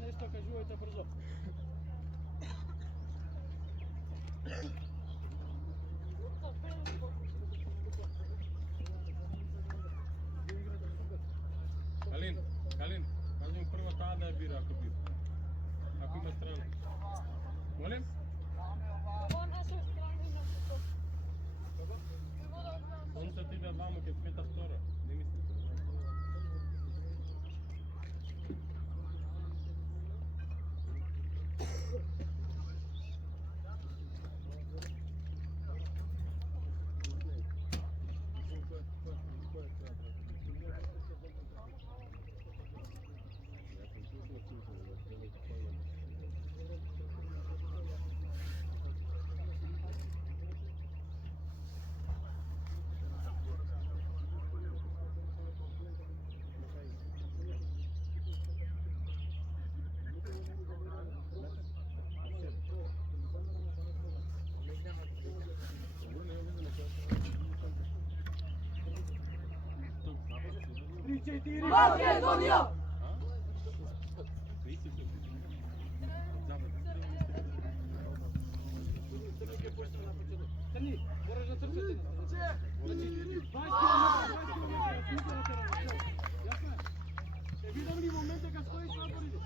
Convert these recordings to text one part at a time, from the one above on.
нешто кажувајте брзо. Калин, кажем прво таа да ја бира ако бира. Ако има страна. Молим? Он се тига двама ке пета втора. Не мислите? Македонија! Трни, мораш да трчате. Ќе видам ли моментот кога стоиш напорите?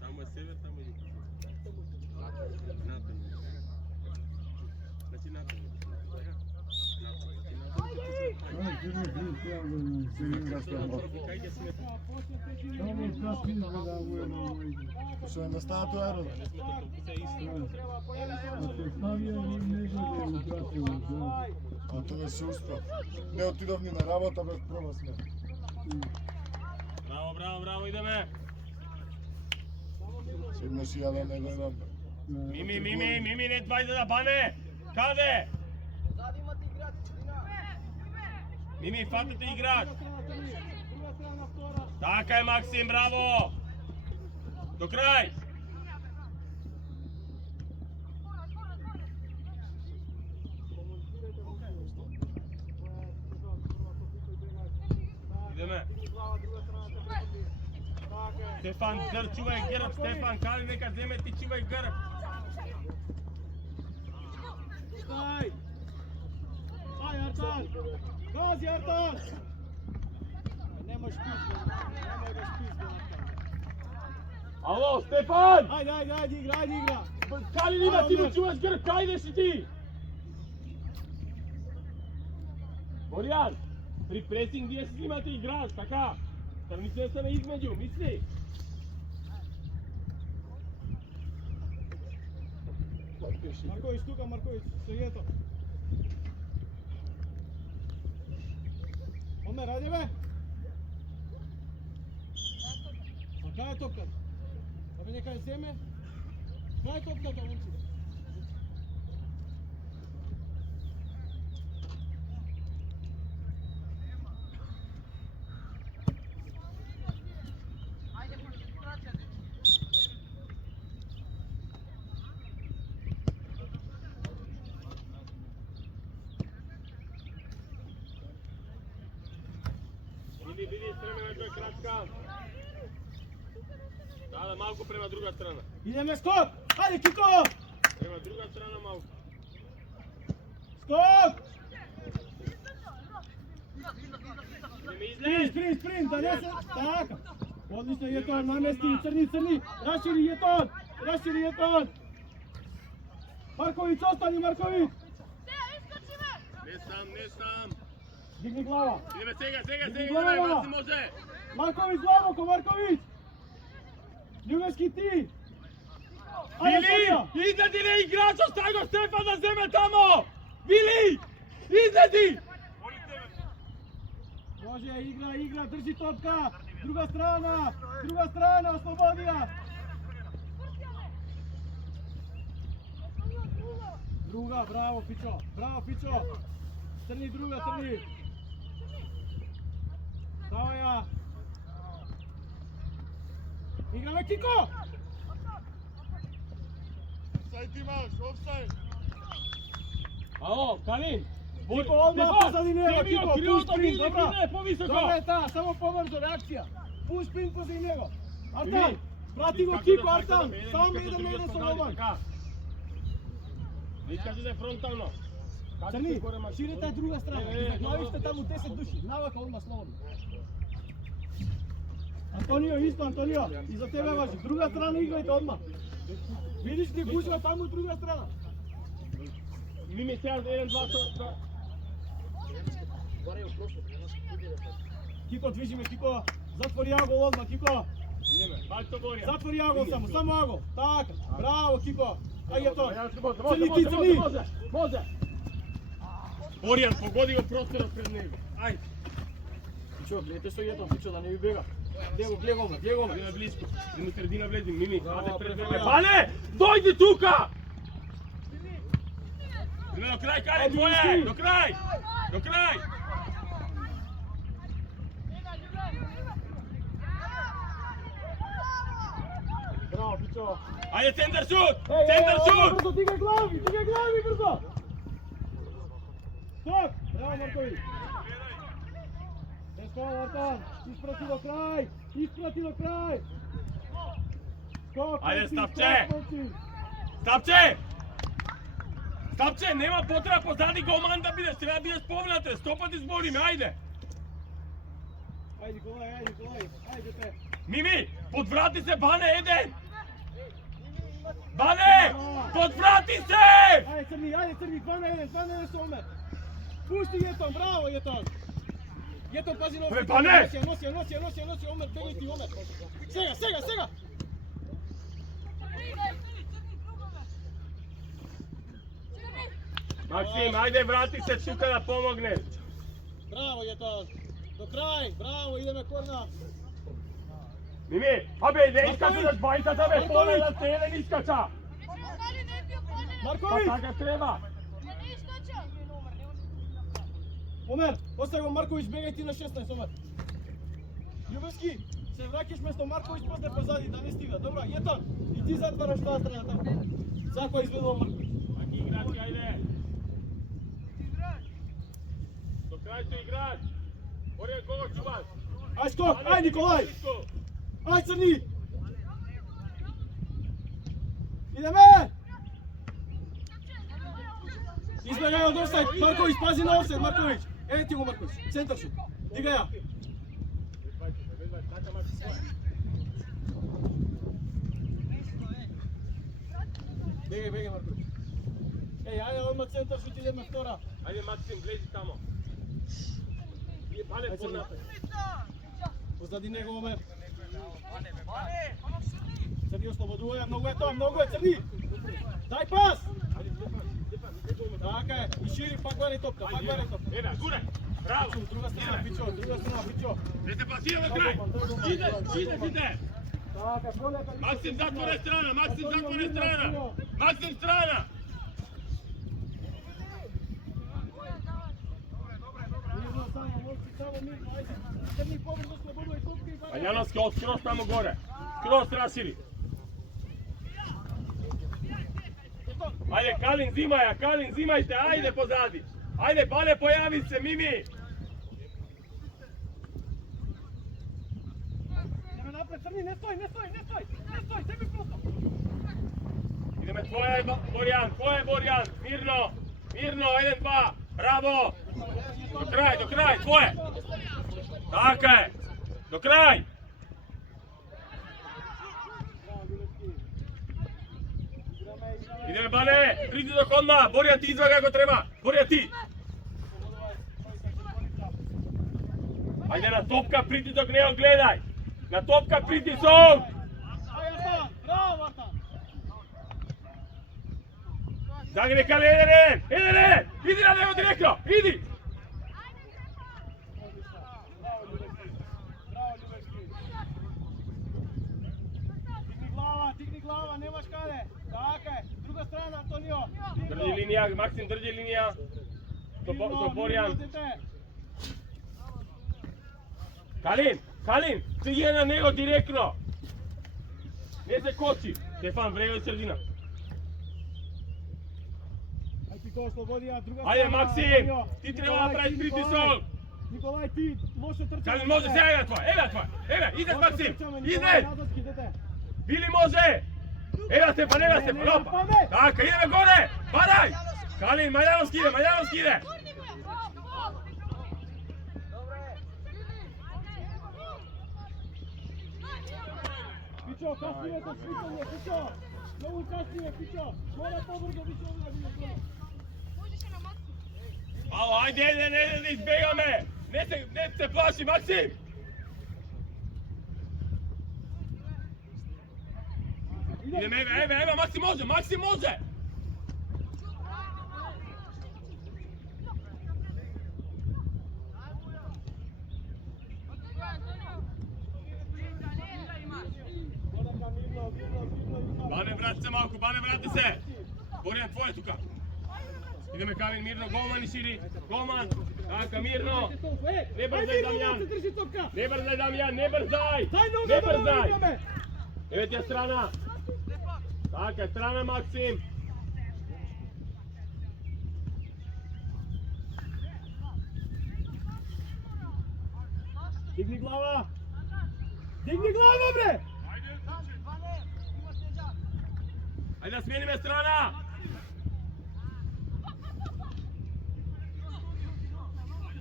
Тамо е север, тамо е југ. Што не става тоа аеродром? А тоа се успев. Не отидов ни на работа без прва смена. Браво, идеме! Седнеш и ја да не гледам. Мими, не двајде да бане! Каде? Мими, фатете играч! Така е, Максим, браво! До крај! Идеме! Стефан, чувај грб, Стефан, кали нека земе, ти чувај грб! Staj! Aj, Artan! Gazi, Artan! Nemoj špizgo, nemoj ga špizgo, Artan. Ало, Стефан! Ajde, igra! Кали нема ти му чуваш грб, кај идеш и ти? Боријан, при пресинг вие си имате играч, така? Страните се на измеѓу, мисли? Марковиć тука, Сергето. Omer, ajde be! A kada je topkat? Da bi nekaj zeme? Kada je topkat, momci? Види, стремена тој крачка. Да, малку према друга страна. Ideme skok! Ajde, Kiko! Према друга страна малку. Skok! Идеме Sprint, da ne se... Taka! Odlično, Jeton, namesti, crni! Raširi Jeton! Marković, ostani Marković! Не сам. Digni glava! Идеме сега, Глава! Макси може. Marković, glavo, Marković! Ljubevski ti! Вили, излети на играч, остави го Стефан да земе тамо! Вили, излети! Može, igra, drži topka! Druga strana, oslobodija! Druga, bravo Pićo! Crni druga! Dao ja! Igrame Kiko! Offside imaš, offside! Ало, Kalin! Kiko, odmah pozadi njega, Kiko, push sprint, dobra. Ne, povisoko! Dobra je ta, samo pobrzo, reakcija. Push sprint pozadi njega. Artan, Vidi. prati go Kiko, Artan, samo jedan na jedan sa Roman. Vi kaže da je frontalno. Crni, širite je druga strana, zaglavište tamo 10 duši, navaka odmah slobodno. Antonio, isto Antonio, iza tebe važi, druga strana igrajte odmah. Vidiš ti gužva tamo druga strana. Mimi сега 1-2 Kiko, движи ме, Kiko, затвори агол odmah, Kiko. Ideme, baci to Borja. Затвори агол само агол, така, браво Kiko. Ајде то, Može, crni ti, crni. može. Borjan, pogodi go prostora pred него. Ajde. Pičo, gledajte što jednom, Pičo, da ne bi bjega. Gledaj me. Ideme blisko. Idemo u sredina vlezim, Mimi. Bravo, Ade pred preko mene. ja. Bane! Dojdi tuka! Ideme do kraj, Karin, tvoje! Do kraj! Bravo, Pičo. Ajde, centar šut! Ej, Centar odmah šut! brzo, digaj glavi brzo! Stop! Bravo, Marković! Teško, Martan! Isprati do kraj! Skok, Ajde, momci, Stavče! skok, momci. Stavče, nema potreba pozadi golman da bideš, treba bideš povnate, stopati zbori me, ajde! Ajde, Nikolaj, ajde te! Mimi, podvrati se, Bane, Eden! Bane, podvrati se! Ajde, crni, 2-1 su Omer! Pušti Jeton, bravo Jeton! Jeton, pazi nosi! Ej, Bane! Nosi, Omer, tegli ti, Omer! Sega! Maksim, ajde, vrati se tuka da pomogneš. Bravo Jeton! Do kraj, bravo, ideme korna! Mimi, abe, ne iskačeš bajta da me pogleda se jedan iskača. Pa Marković! tako treba. Omer, ostaje go Marković, begaj ti na 16, Omer. Ljubevski, se vraćaš mjesto Marković, posle pozadi, da ne stiga. Dobro, Jeton, i ti zatvaraš ta strana tamo. Zako je izgledao Marković. Taki igrač, ajde. Do kraja ću igrač. Borjan, koga čuvaš? Aj skok, aj Nikolaj! Aj crni! Ideme! Izbjegaj od offside, Marković, pazi na offside, Marković! Evo ti go Marković, centar šut. Diga ja. Begaj Marković. Ej, ajde odmah centar šut, ideme vtora. Ajde, Maksim, gledi tamo. Bane, ponapred. Pozadi njega Omer. Crni osloboduje, mnogo je crni! Daj pas! Така е, и шири, пак вари топка. Eda, gure, bravo. Друга страна, Пичо. Ne se pasira do kraj. Ide. Така, пролета. Maksim, zatvore strana. Maksim, strana. Mirno, samo mirno, ajde. Crni povrzo sloboduje topke i A Janovski, skroz tamo gore. Skroz rasiri. Ajde, Kalin, zimajte, ajde pozadi. Ajde, Bane, pojavi se, Mimi. Ideme napred, crni, ne stoj, tebi prosto. Ideme tvoje, Borjan, mirno, 1-2, bravo. Do kraj, tvoje. Tako je, do kraj. Ideme, Bane, pridi do odmah, Borjan ti izva kako treba, Borjan ti. Ajde na topka priti dok ne gledaj. Na topka priti zov. Aj, Artan, bravo Artan. Zagre Kali, Edene, idi na него direktno, idi. Digni glava, nemaš kare. Така е, друга страна, Антонио. Drži linija, Maksim drži linija. Do Borjan. Kalin, ti je na него direktno. Ne se koči. Stefan, vreo je sredina. Kiko oslobodija, druga Ajde, strana, Maksim, Antonio. ti treba Nikolaj, napraviti ti, pritisak. Nikolaj, ti loše trčanje. Kalin može se, evo tvoj, ideš Loše Maksim, trčanje, ideš! Nikolaj, nazadski idete. Bili može! Evo Stefan, opa! Tako, ideme gore! Padaj! Kalin, Maljanovski ide! Pićo, kasnije to šutanje, Pićo! Mnogo kasnije, Pićo! Mora pobrzo biti ovdje bilo. Alo, ajde, ne izbjega me! Ne se plaši, Maksim! Idem, evo, Maksim može! Bane, vrati se malko, vrati se! Borjan, tvoje tuka! Ideme Kalin, mirno, golman i širi, golman! Taka, mirno! Ne brzaj, Damjan! Ne brzaj! Evo ti je strana! Taka, strana, Maksim! Digni glava! Digni glava, bre! Ajde da smijenime strana!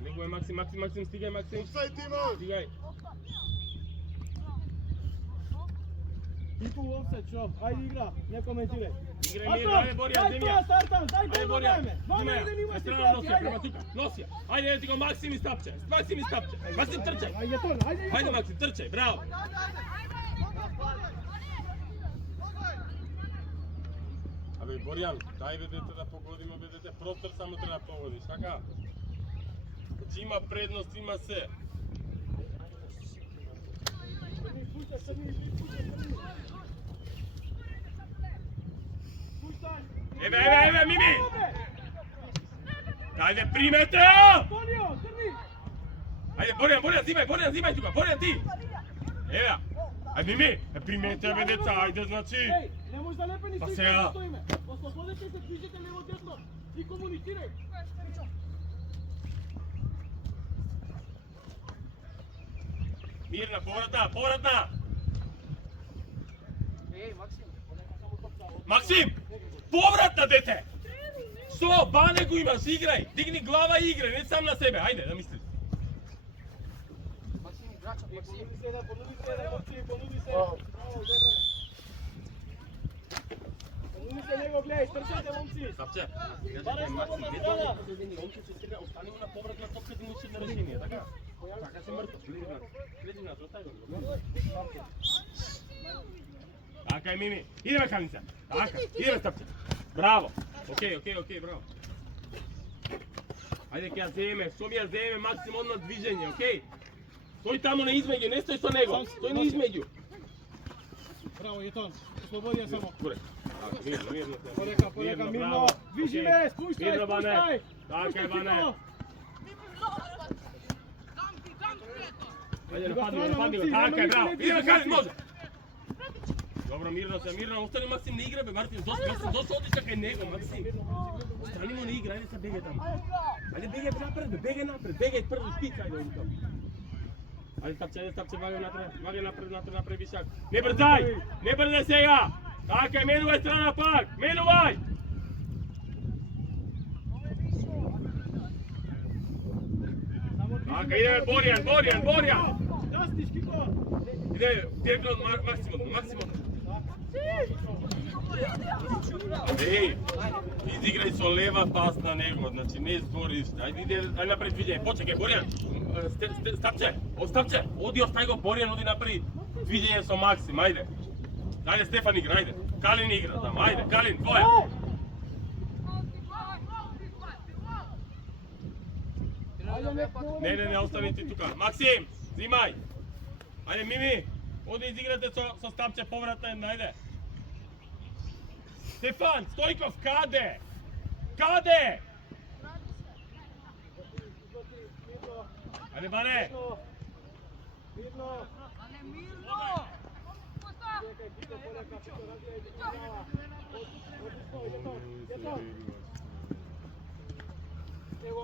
Neguje Maksim, stigaj Maksim! Offside, Timo! Stigaj! Tipu u offset, čo? Ajde igra, ne komentiraj. Igraj mirno, ajde Borjan, daj zemlja! to, Sartan, daj Ajde to do Borjan, vreme. Vama ide nima strana situacija, nosija, ajde. prema tuka, nosija! Ajde, evo ti go Maksim i stapče! Maksim, trčaj! Ajde to, ajde. Ajde Maksim, trčaj, bravo! Абе, Борјан, дај бе дете да погодиме, бе дете, простор само треба да погодиш, така? Значи има предност, има се. Еве, Мими! Ајде, примете! Антонио, трни! Ајде, Борјан, зимај тука, Борјан ти! Еве, ајде, Мими, примете, бе деца, ајде, значи! Ej, ne možeš da lepeni Pa svi сега. kako stojime. Oslobodite se, sviđete levo desno i komuniciraj. Mirna, povratna! Максим! Повратна, дете! Со, Бане го имаш, играј! Дигни глава и играј, не сам на себе, ајде, да мислиш. Ponudi se jedan, ponudi se. Bravo. Bravo, dobro. Ponudi se nego, gledaj, trčajte, momci. Стапче, Барај слободна страна. момче се сега, останемо на повратна топка да му на решение, така? Така се мртв, влези на остави го. Така е, Мими. Идеме, Калница. Така, идеме, Стапче. Браво. Окей, браво. Ајде, ќе ја земе, што ми ја земе, Максим, одна движење, окей? Стој таму на измеѓу, не стој со него, стој на измеѓу. Bravo, Jeton. Oslobodio samo. Добре. Така, мирно. Порека, mirno. Viži me, spuštaj, Mirno, Бане. spuštaj. Така е, Бане. Ајде, нападни го, така е, браво. Идеме, Калин, може. Добро, мирно се, остани Максим не игра, бе, Мартин, доста одиш кај него, Максим. Остани му не игра, ајде са бегај таму. Ајде бегај напред, бегај прво шпиц, ајде овде таму. Ајде Стапче, вагај напред вишак. Не брзај сега! Така е, менувај страна пак, менувај! Така, идеме Борјан! Drastiš, Kiko. Иде, директно од Максимот. Еј, изиграј со лева пас на него, значи не изгориш. Ајде напред движење, почекај, Борјан. Стапче, оди остај го, Борјан, оди напред. Движење со Максим, ајде. Ајде, Стефан игра, ајде. Калин игра там, ајде, Калин, твоја. Не, остави ти тука. Максим, зимај. Ајде, Мими, оди изиграте со Стапче, повратна една, ајде. Стефан, Стојков, каде? Ајде, Бане. Mirno.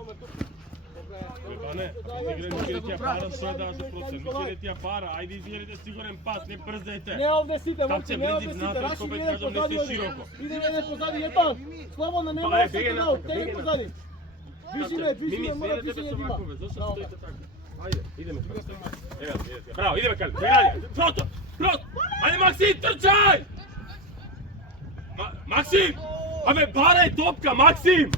Бане, изиграјте тија пара, што е да се процент. Тија пара, ајде изиграјте сигурен пас, не брзајте. Не овде сите, Тапче не овде влези сите, внатре, Рашид скопет иде кажам, не позади сте оди. широко. Иде позади, Етан. Слободно, нема Па, осети бегај да, напрека, теги бегај позади. Движиме, мора тебе движење со да има. вакове, зошто стоите така? Ајде, идеме. Еве, браво, идеме Кали, бегај. Прото, прото. Ајде Максим, трчај! Максим! Абе, барај топка, Максим!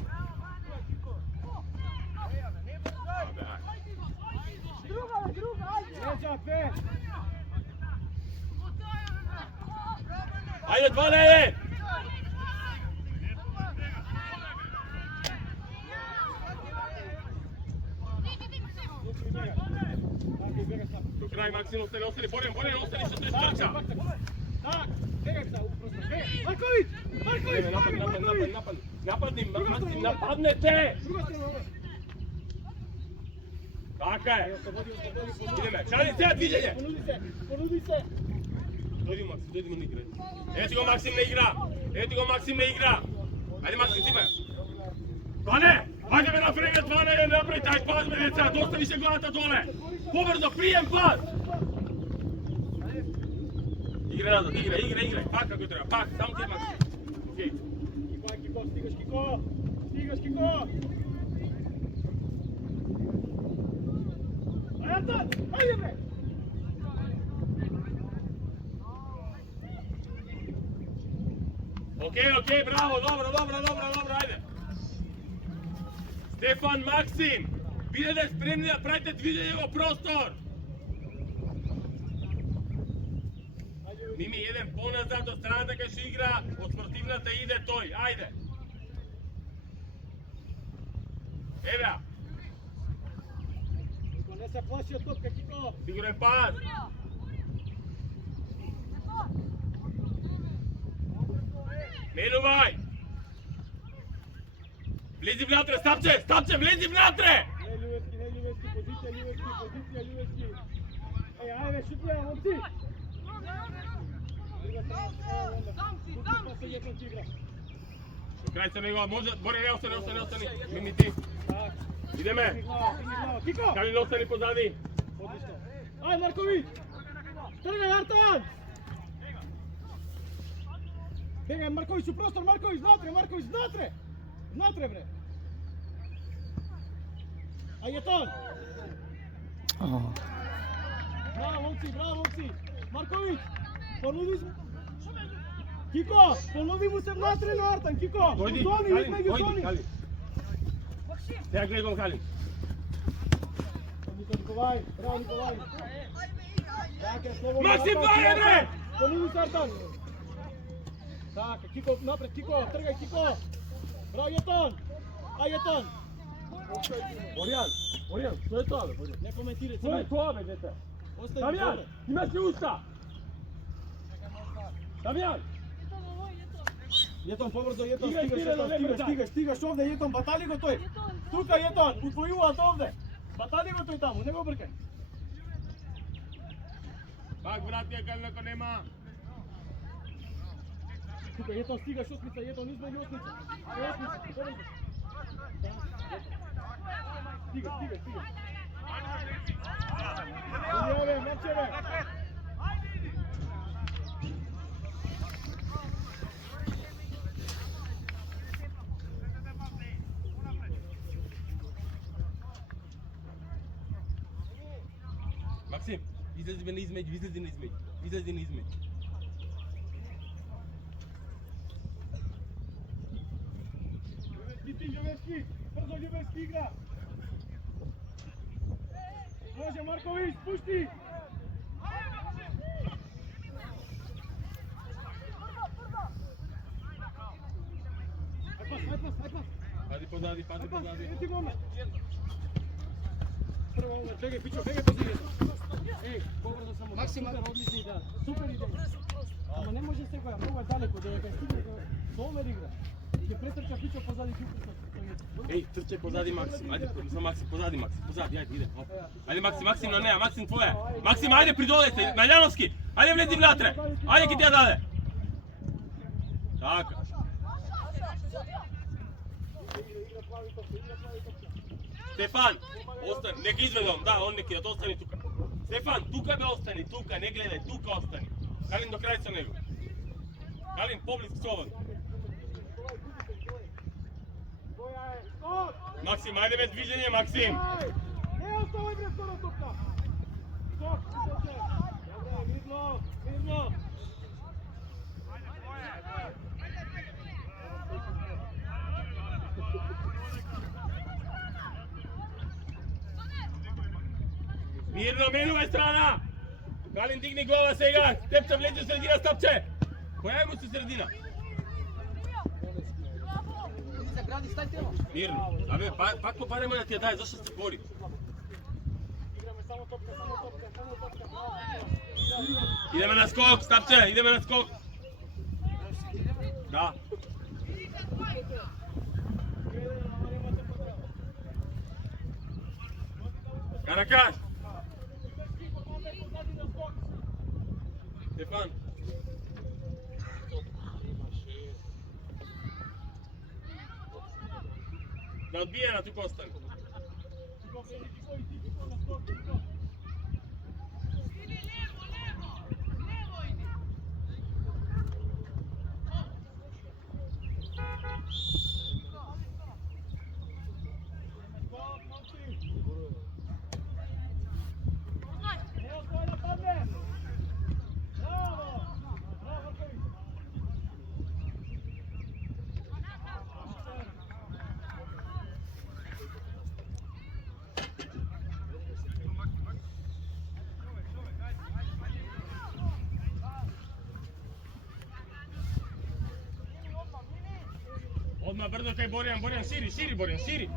Ајде, 2-1! До крај, Максим, остани, Борен, остани што те трча! Так, бегај са, просто бегај. Марковиć! Нападни, Максим, нападнете! Друга страна. Така е! Идеме, шали сега движење! Понуди се. Дојди Максим, дојди на игра. Ето го Максим на игра! Ето го Максим на игра! Ајде Максим, сипај! Бане! Ајде ме напрегат, Бане, направи тај пас, бе деца! Достави се главата доле! Побрзо, прием пас! Игра назад, игра! Пак како треба, пак, само ти Максим! Океј. Кико, стигаш, Кико! Ајде бе! Океј, браво, добро, ајде! Стефан, Максим! Бидете спремни да правите движење во простор! Мими, еден поназад од страната кај што игра, од спортивната иде тој, ајде! Еве! Не се плаши од топка, Кико! Сигурен пас! Менувај! Влези внатре, Стапче, влези внатре! Не Љувевски, позиција Љувевски. Ајде, шутија, момци! До крај се негова, може, Боре, не остани. Мими ти. Идеме. Кико! Калин остани позади. Одлично. Ајде, Марковиć! Тргај, Артан! Бегај, Марковиć у простор, Марковиć, внатре! Внатре, бре! Ајде, Етан! Браво, момци! Марковиć! Понуди се... Кико! Понуди му се внатре на Артан, Кико! Дојди, Калин. Сега гледай гол, Калин. Николај, браво, Николај! Максим, баје, Понуди се Артан! Така, Кико, напред, Кико, тргај, Кико! Браво, Етан! Ајде, Етан! Оријан, што е тоа, бе? Не коментирај, Што е тоа, бе, дете? Остави Дамјан, доле. имаш ли уста? Дамјан! Етан, побрзо, Играј, стигаш овде, Етан, батали го тој! Тука, Етан, удвојуваат овде! Батали го тој таму, не го бркај! Пак вратија Калин ако нема. Тука, Етан, стигаш осмица, Етан, измеѓу осмица! Осмица, побрзо! Стигаш! Идеме, мачеве! Максим, излези на измеѓу. Љувевски, брзо Љувевски игра! Може, Марковиć, пушти! Пази позади. Ети момент! Прво момент, бегај, пичо, бегај позади! Еј, побрзо само, супер одлична идеја, супер идеја! Ама не може сега, много е далеко, да ја стигне до Омер игра. Ќе претрча пичо позади Кјупрса. Ей, трчај позади Максим, ајде, за Максим, позади, ајде, иде, оп. Ајде Максим на неа, Максим твоја. Максим, ајде, придолете, Мајановски, ајде влези внатре, ајде ки ти ја даде. Така. Стефан, остани, нека изведам, да, он нека да остани тука. Стефан, тука бе остани, тука, не гледај, тука остани. Калин до крај со него. Калин, поблиск со овој. Максим, ајде без движење, Максим. Не оставај бре втора топка. Стоп, добре, мирно, мирно. Мирно, менувај страна. Калин, дигни глава сега. Тепче влезе средина, Стапче. Појави му се средина. Мирно. Абе, пак попаремо да ти ја дај, зашто се бори? Идеме на скок, Стапче, идеме на скок. Да. Каракаш. Стефан. Да одбиена тука остане. Odmah brzo kaj Borjan, širi Borjan, širi.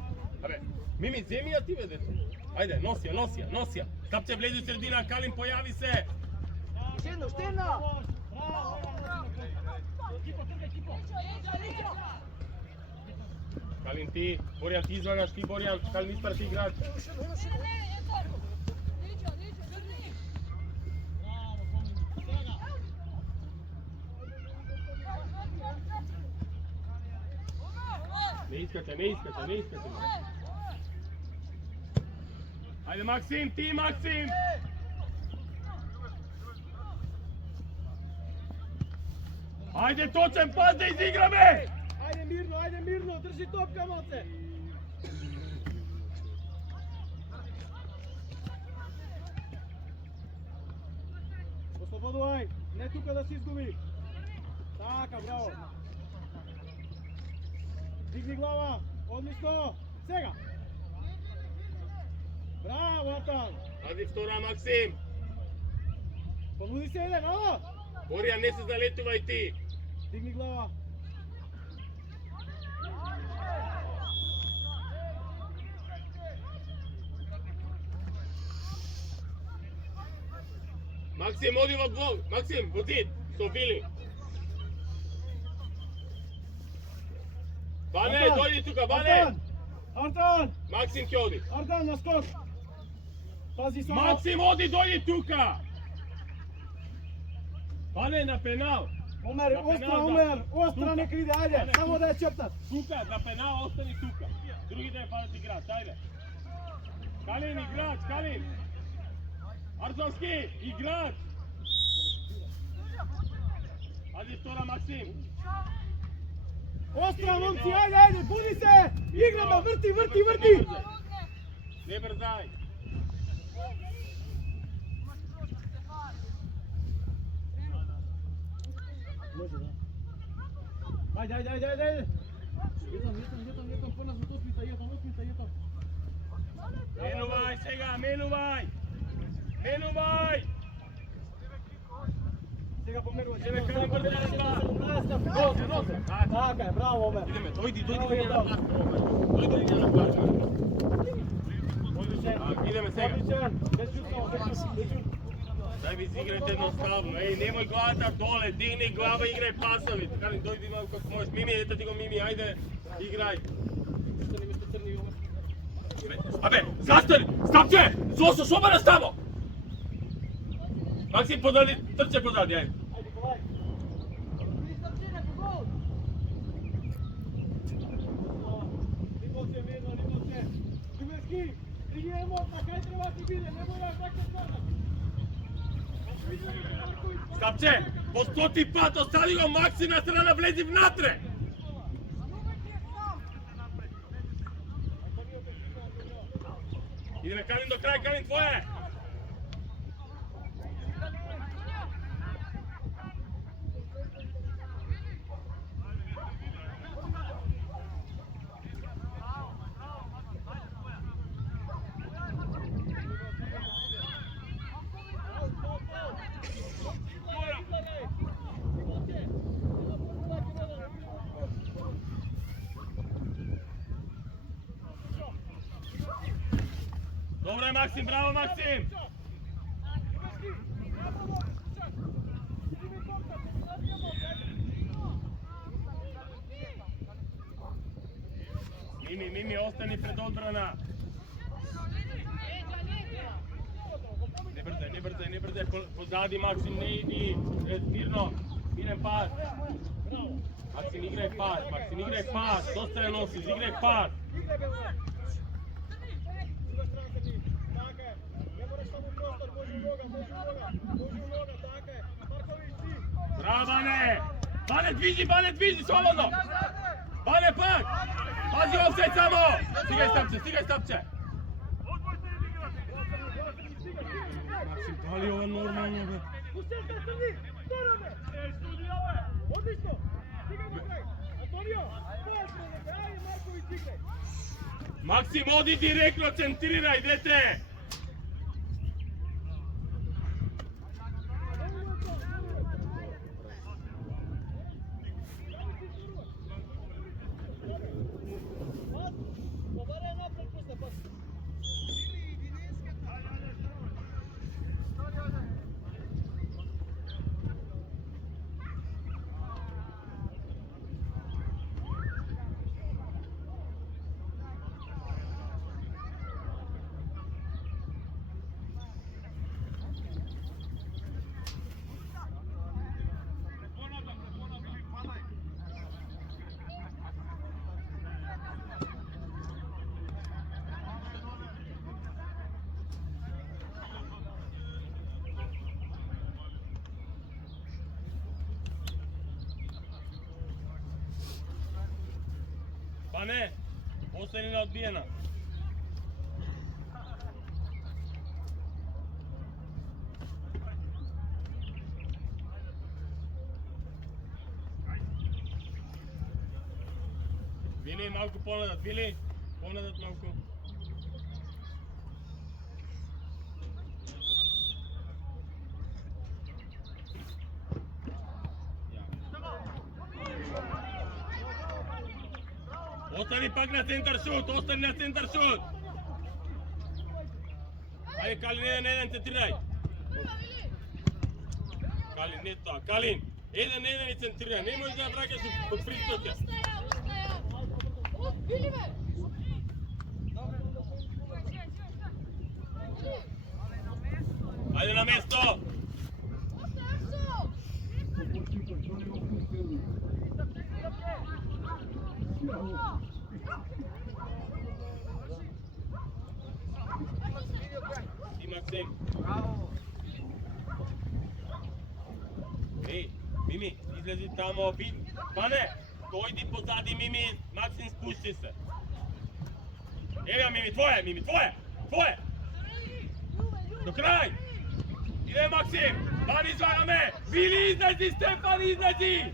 Абе, Мими, земи ја ти бе дето. Ајде, носија. Стапче влези у средина, Калин појави се. Штено! Калин ти, Борjan ти извагаш, ти Борjan, Калин испрати играч. Не искача. Ајде Максим, ти Максим! Ајде точен пас да изиграме! Ајде мирно, држи топка, моце! Ослободувај, не тука да се изгуби. Така, браво. Дигни глава, одлично, сега. Браво, Атан. Ајде втора, Максим. Понуди се еден, ало? Борjan, не се залетувај ти. Дигни глава. Максим, оди во гол. Максим, во зид, со Фили. Бане, дојди тука, Бане! Артан! Максим ќе оди. Артан, на скок! Пази само! Максим, оди, дојди тука! Бане, на пенал! Омер, остра нека иде, ајде, само да ја чепнат. Тука, на пенал, остани тука. Други да ја падат играч, ајде. Калин, играч, Калин! Арзовски, играч! Ајде втора, Максим! Остра, момци, ајде, буди се! Играме, врти! Не брзај! Може, да. Ајде! Јетам, поназу топица, јетам. Менувај сега, менувај! Сега померува. Еве, Калин, брзо Носе. Така е, браво, Омер. Идеме, дојди на плач. Идеме сега. Дај ви изиграјте едноставно, немој главата доле, дигни глава, играј пасови. Калин, дојди малку како можеш. Мими, ето ти го Мими, ајде, играј. Абе, застани! Стапче! Зосо, собера ставо! Максим, позади, трче позади, ајде. Стапче, по 100 пат остави го Макси на страна, влези внатре! Идеме Калин до крај, Калин, твое! Добре, Максим, браво, Максим! Мими, остани пред одбрана! Не брзай, позади Максим, не иди, мирно, мирен пас! Максим, играј пас, доста ја носиш, играј пас! Браво, Бане! Бане, движи, слободно! Бане, пак! Пази офсайд само! Стигај Стапче! Максим, дали ова нормално, бе? Максим, оди директно, центрирај, дете! Бане, остани на одбиена. Вили, малку понадат, понадат малку. Остани пак на центар шут, Ајде, Калин, еден, центрирај. Калин, не тоа, Калин, еден и центрирај, не можеш да враќаш од притока. Ајде на место. Ти, Максим. Ей, Мими, излези тамо, Бане, дојди позади Мими, Максим, спушти се. Ева, Мими, твое! До крај! Иде, Максим, Бани извараме! Вили, излези, Стефан, излези!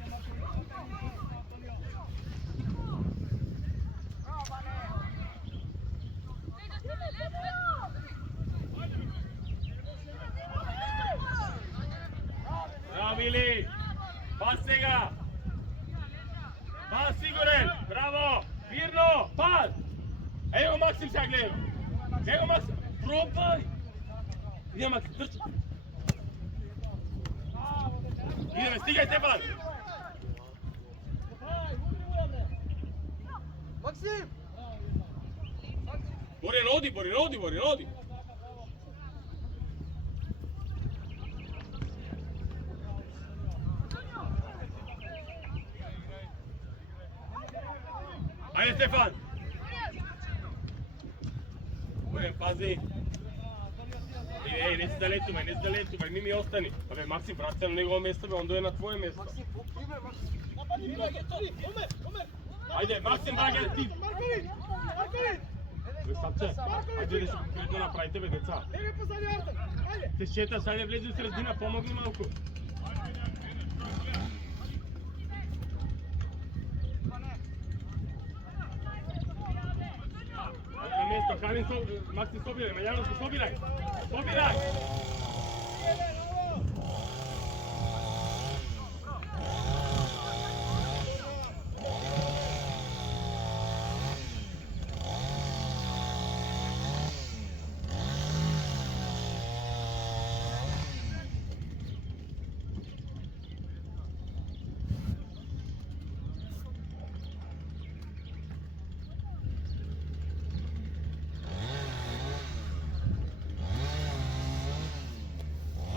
Вили! Пас сега! Пас сигурен! Браво! Мирно! Пас! Ево Максим сега гледа! Ево Максим! Пробај! Иде Максим, трчи! Идеме, стигај Стефан! Максим! Борјан, оди! Ајде Стефан! Добре, пази. Ей, не си да летувай, ми остани. Абе, Максим, врати се на негово место, бе, он дое на твое место. Максим, покриве, Максим. Напади, браке, толи, Омер. Ајде, Максим, браке, ти. Марковин! Бе, Сапче, ајде да се конкретно направите, бе, деца. Бегај позади Артан, ајде! Те шеташ, ајде влези у средина, помогни малку. На место, Калин, Максим, собирај, Мељановски, собирај!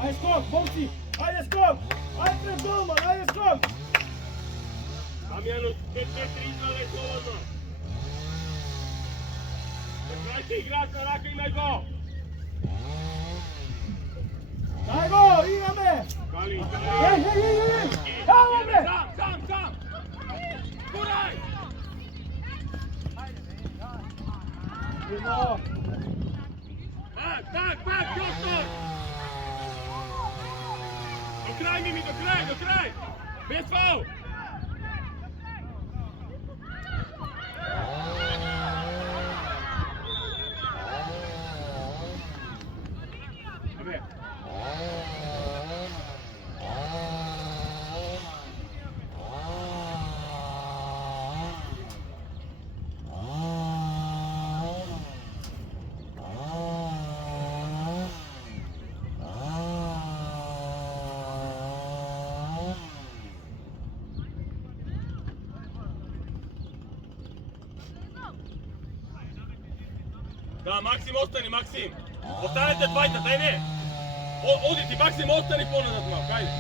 Ајде скок, момци! Ајде скок! Ајде пред голман, ајде скок! Дамјану, 5-4 изнале слободно. Прекрајте играч на рака, имај го! Дај го, имаме! Калин! Ей! Само бе! Сам! Турај! Идемо! Так, Јостор! До крај, Мими, до крај! Без фаул! Абе! Да, Максим, остани, Максим! Останете двајта, тај не! Оди ти, Максим, остани понадат малку, ајде!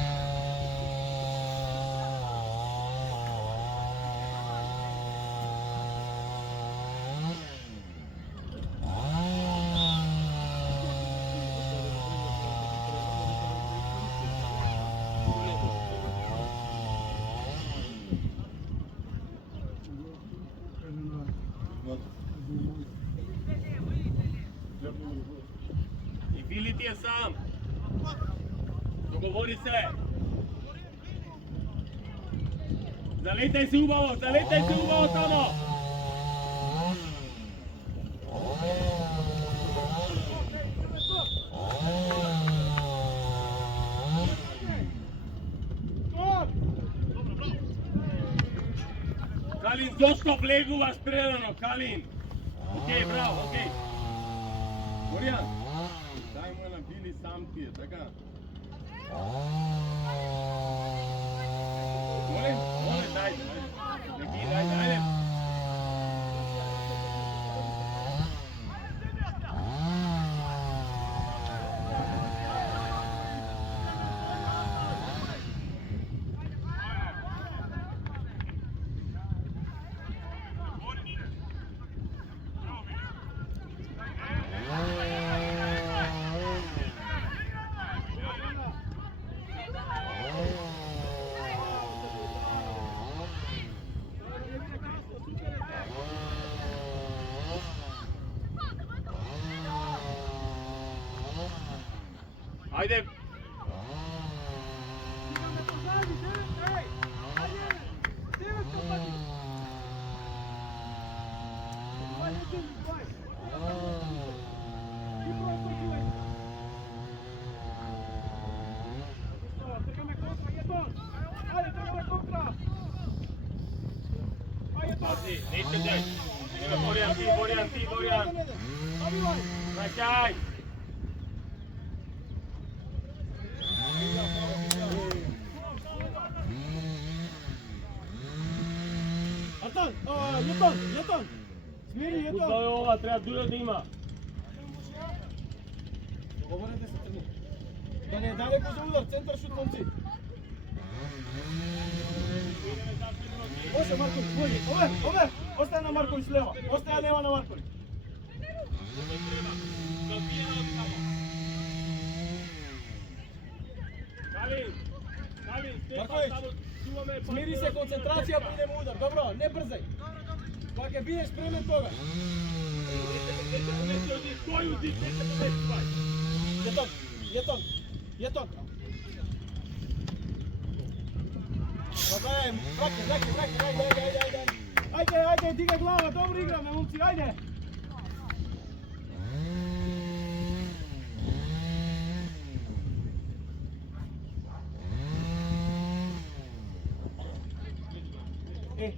И Вили ти е сам. Договори се. Залетај се убаво тамо. Калин, зошто влегуваш прерано, Калин? Океј, браво, океј. Горијан, дај му на Били сам ти е, така? Моле, дај. Неки, дај. Ајде. Пази, не исчеќај. Боријан. Враќај. Јетон! Смири, Јетон! Футбол е ова, треба дујо да има. Договорете се трни. Да не даде го за удар, центар шут, момци. Може, Марковиќ, може. Овер! Остаја на Марковиќ лева. Остаја лева на Марковиќ. Марковиć, смири се, концентрација, па идемо удар. Добро, не брзај. Кога ќе бидеш спремен тогаш. Јетон. Добре, ајде, дига глава, добро играме, момци, ајде.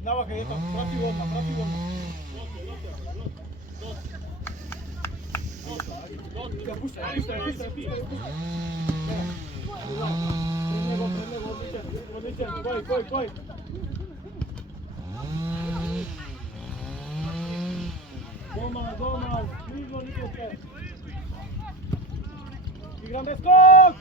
Навака, ето, прати одма. Пуштай. Пред него, кој? Дома, близо никој. Играме скок!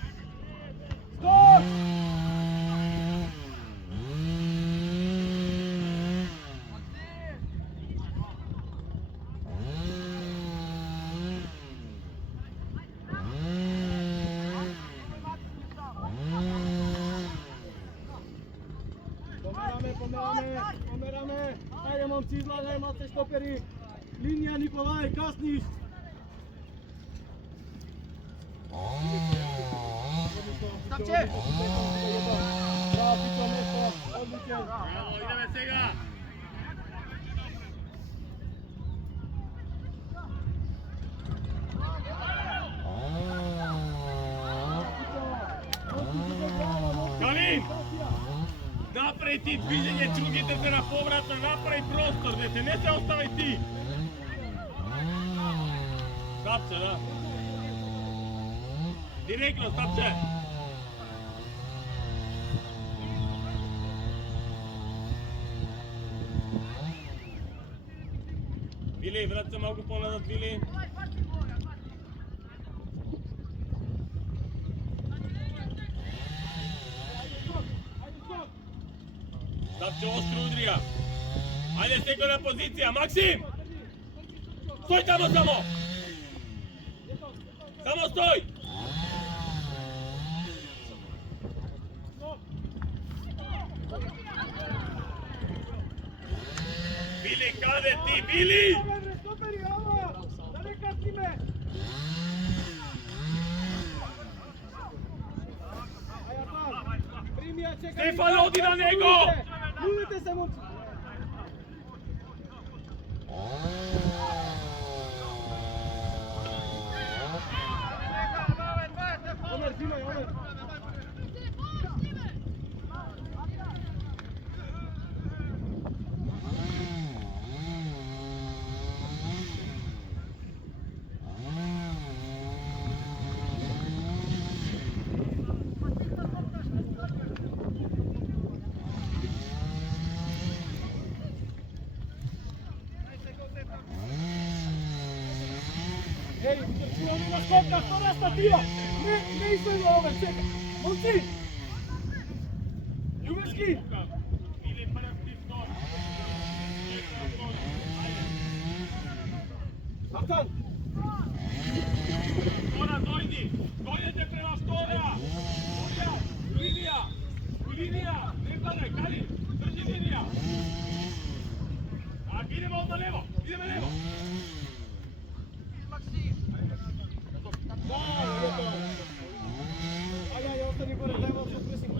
Помераме. Ајде, момци, излагај, малце штопери. Линија, Николај, касниш. Стапче! Браво, Пито, место, одличен. Браво, идеме сега. Калин! Направи ти движење, другите се на повратно, направи простор, дете, не се оставај ти! Стапче, да. Директно, стапче! Вили, врат се малку понадат, Вили. Стапче, остро удрија. Ајде, секој на позиција. Максим! Стој тамо само! Само стој! Били, каде ти, Били? Стопери, ама! Да не касниме! Стефан, оди на него! Лудите се, момци! Омер, взимај, Омер! Ей, чувам на скопка, втора статива! Не изгледа ове, чека! Момци! Љубевски! Артан! Штора, дојди! Дојдете према Штора! Линија! Не падај, Кали! Држи линија! Так, идемо одно лево! Идеме лево! Ајде, остани горе, дај малце пресинг.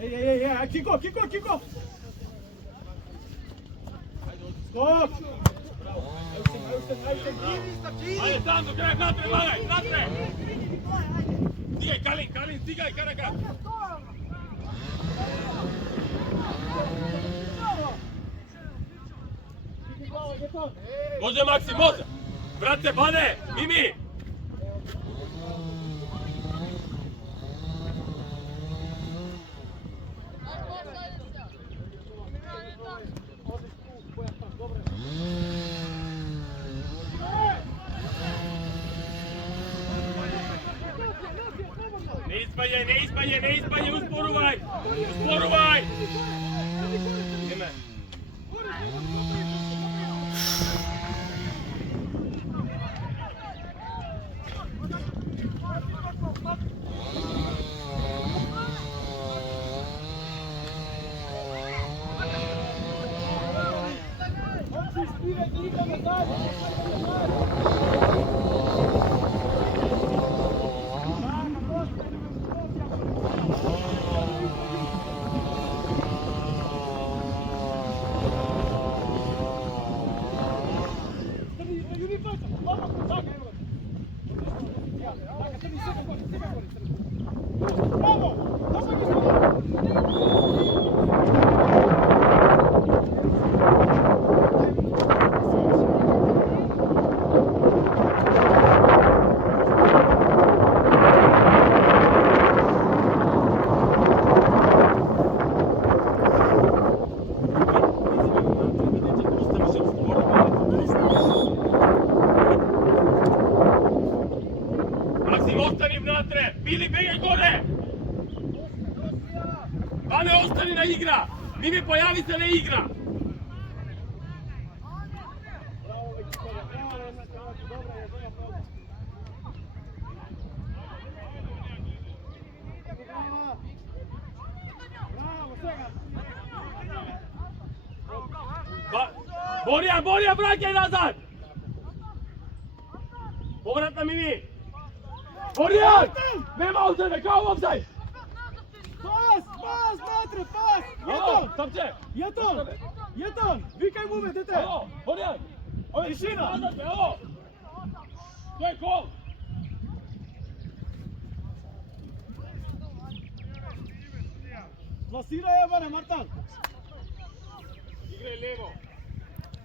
Ей, Кико! Стоп! Ајде, там, до крај, натре! Стигај, Калин, стигај, карака! Може, Максим, може! Брат се паде! Мими! Не испаѓај, успорувај! Bane, ostani na igra! Mimi, pojavi se na igra! Bravo, ekipa, bravo, dobra je, dobra. Bravo, svega. Borja, vraćaj nazad! Povrat na Mimi! Borja! Nema offside, kao offside! Pas, Natret, pas! Alo, Topče! Jeton! Vikaj mu me, dete! Alo, Borja! Tišina! Alo! To je gol! Plasiraj jebane, Martan! Igraj levo!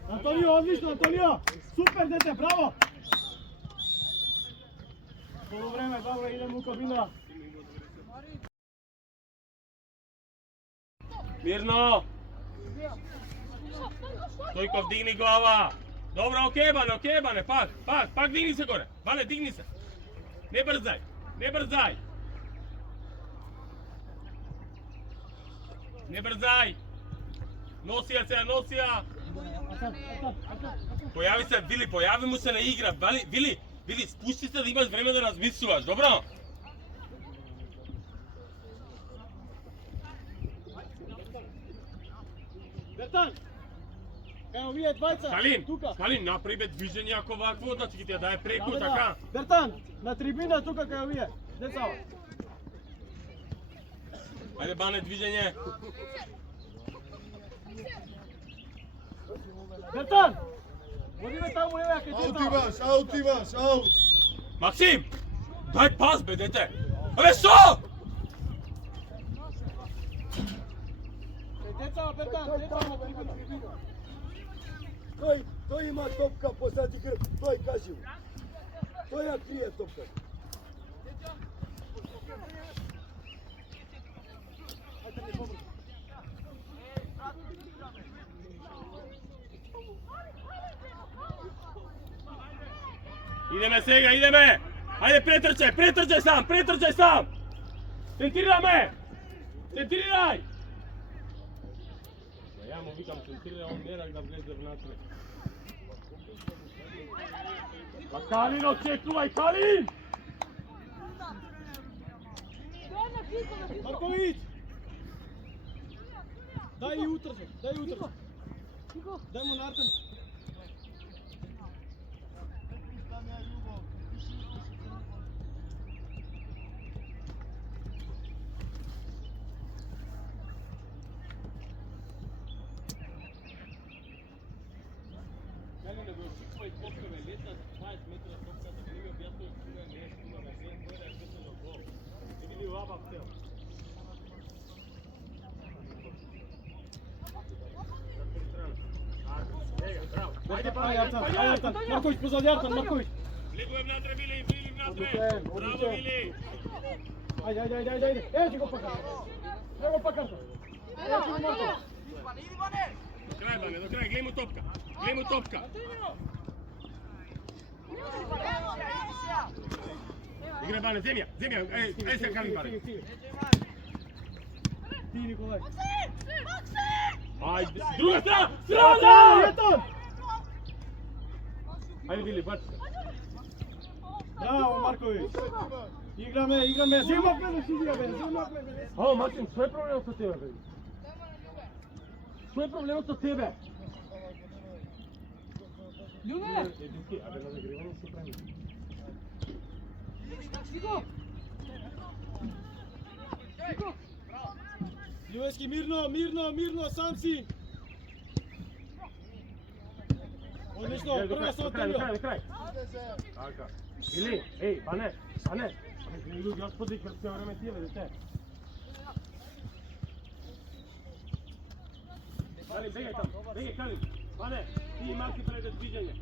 Antonio, odlično, Antonio! Super, dete, bravo! Dobro vreme, dobro, idemo u kabina. Mirno! Stojkov, digni glava! Dobro, okej bane, pak, digni se gore! Bane, digni se! Ne brzaj! Ne brzaj! Nosija! Pojavi se, Vili, pojavi mu se na igra! Vili, spusti se da imaš vreme da razmislivaš, dobro? Bertan! Evo vi je dvajca, tuka. Kalin, napravi dviženje ako ovakvo, znači ti je daje preko, така? Bertan, na tribina tuka kao vi je, deca. Ajde, Bane, dviženje. Bertan! Vodi me tamo, evo jake deca. Аут имаш! Максим! Дай пас, бе, дете! Абе, што? Деца, Берtan, деца на трибина. Тој има топка позади грб, тој кажи му. Тој ја крие топка. Ideme сега, ideme! Ajde, pretrčaj sam! Centriraj me! Centriraj! Ja mu vikam centriraj, on nerak da vleze vnatre. Pa Kalin, očekuvaj, Kalin! Marković! Daj i utrži. Daj mu Narten. Artan, Marković pozad Artan, Marković. Влегувам внатре, Вили, внатре! Браво, Вили! Ajde. Evo će go pakar. Evo pakar. Evo će go Marko. Do kraja, glej mu topka! Igra Bane, zemlja, ajde se Kalin Bane. Ti Nikolaj. Ajde, druga strana! Jeton! Ajde, Vili, baci se. Bravo Marković. Igra me, zima plebe. Alo, Maksim, što je problem sa tebe, bebe? Što je problem sa tebe? Ljube! Абе, на загревано се прави. Ljubevski, mirno, sam si. Odlično, prva se Antonio. Do kraj. Така. Ili, ej, Bane. Ljudi, gospodi, kad se vreme tijele, dete. Kalin, begaj Kalin. Bane, ti i Marki prede dviđanje.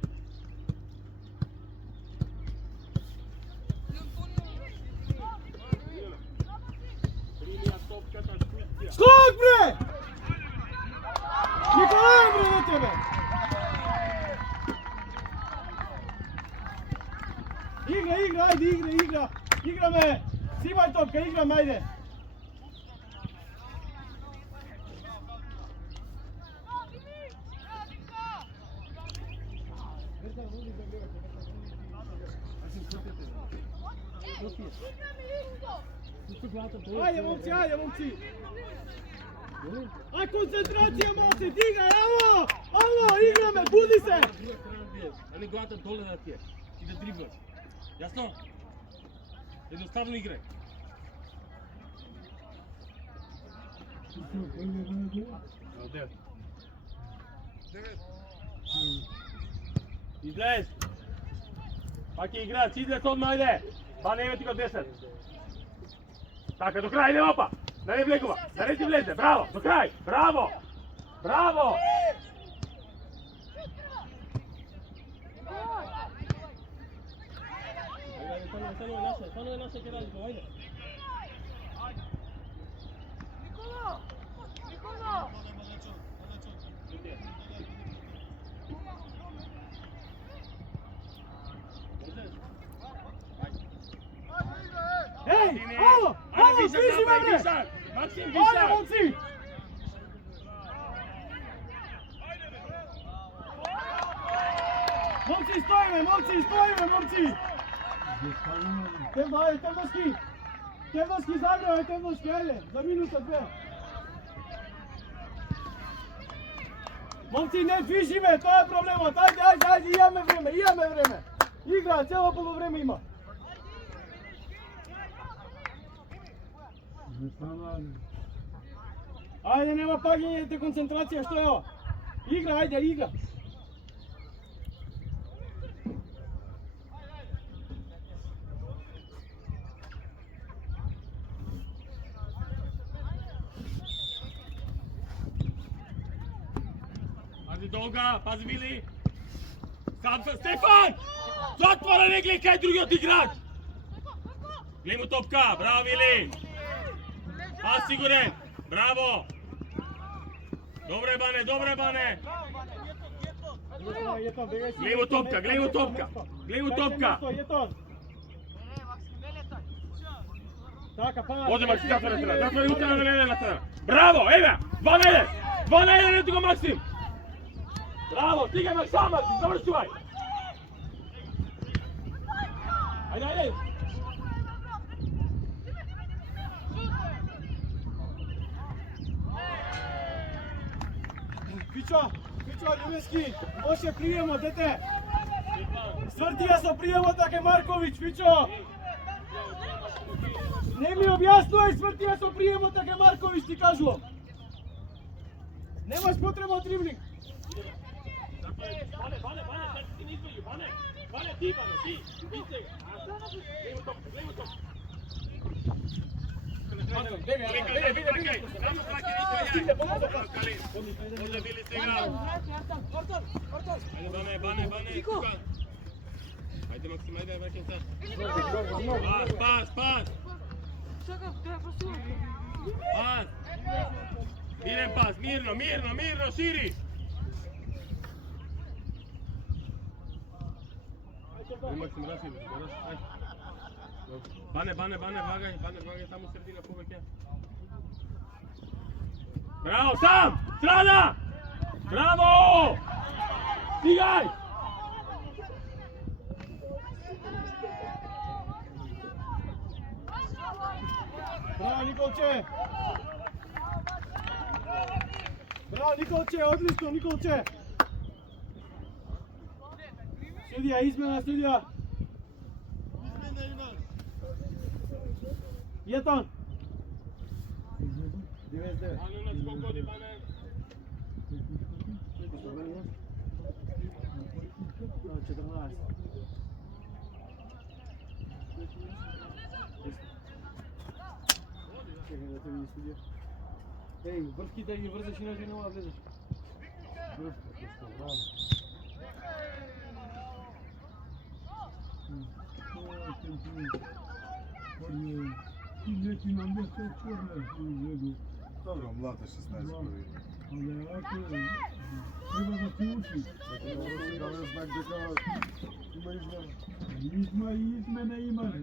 Primija topkata, špustija. Skok bre! Nikolaj bre na tebe! Igra me! Sivaj topka, igra me, ajde! Ајде, момци, ајде, момци! Ај, концентрација, момци, дигай, ало! Ало, играме, буди се! А не главата доле да ти е и да дриблаш. Јасно? Едноставно играј. Излез! Пак ќе играч, излез одма, ајде! Бане, еме ти го 10. Така, до крај, иде опа! Да не влегува, да не ти влезе, браво, до крај, браво! Браво! Станува наша ќе радико, ајде. Ей, ало! Ало, ближи ме, бре! Максим, Ајде, вишак! момци! Момци, стоиме, момци! Темно, ајде, Темновски! Темновски, загревај, Темновски, ајде, за минута, две! Момци, не движиме, тоа е проблемот, ајде, имаме време! Игра, цело полувреме има! Ајде, нема паѓање, концентрација, што е ова? Игра, ајде, игра! Ајде долга, пази Вили! Стефан! Затвора, не гледај кај другиот играч! Гледај му топка, браво Вили! Пас сигурен, браво! Добре Бане! Гледај му топка! Така, па. Оде Максим, затвори утре на мене на страна. Браво, еве! 2-1, ето го Максим! Браво, стигај Максим, завршувај! Ајде! Пичо, Љубовски, може приема, дете! Свртија со приемот кај Марковиќ, Пичо! Не ми објаснувај свртија со приемот кај Марковиќ, ти кажувам! Немаш потреба од дриблинг! Бане, ти не изваѓу, Бане, ти, ти сега! Гледај му топка! Може Вили се игра! Ајде Бане, тука! Ајде Максим, ајде, враќам се! Пас! Пас! Мирен пас, мирно, шири! Максим, раши, ајде! Бане, вагај, таму средина повеќе. Браво, сам! Страна! Браво! Стигај! Браво, Николче, одлично, Николче! Судија, измена, судија! Јетон! 99. Ано на скок годи, Бане. Чекај да те види судија. Еј, вртките ги врзаш иначе нема да влезеш. Браво. Добро, млад е 16 години. Треба да се учи. Дали знак дека има измена. Измена има.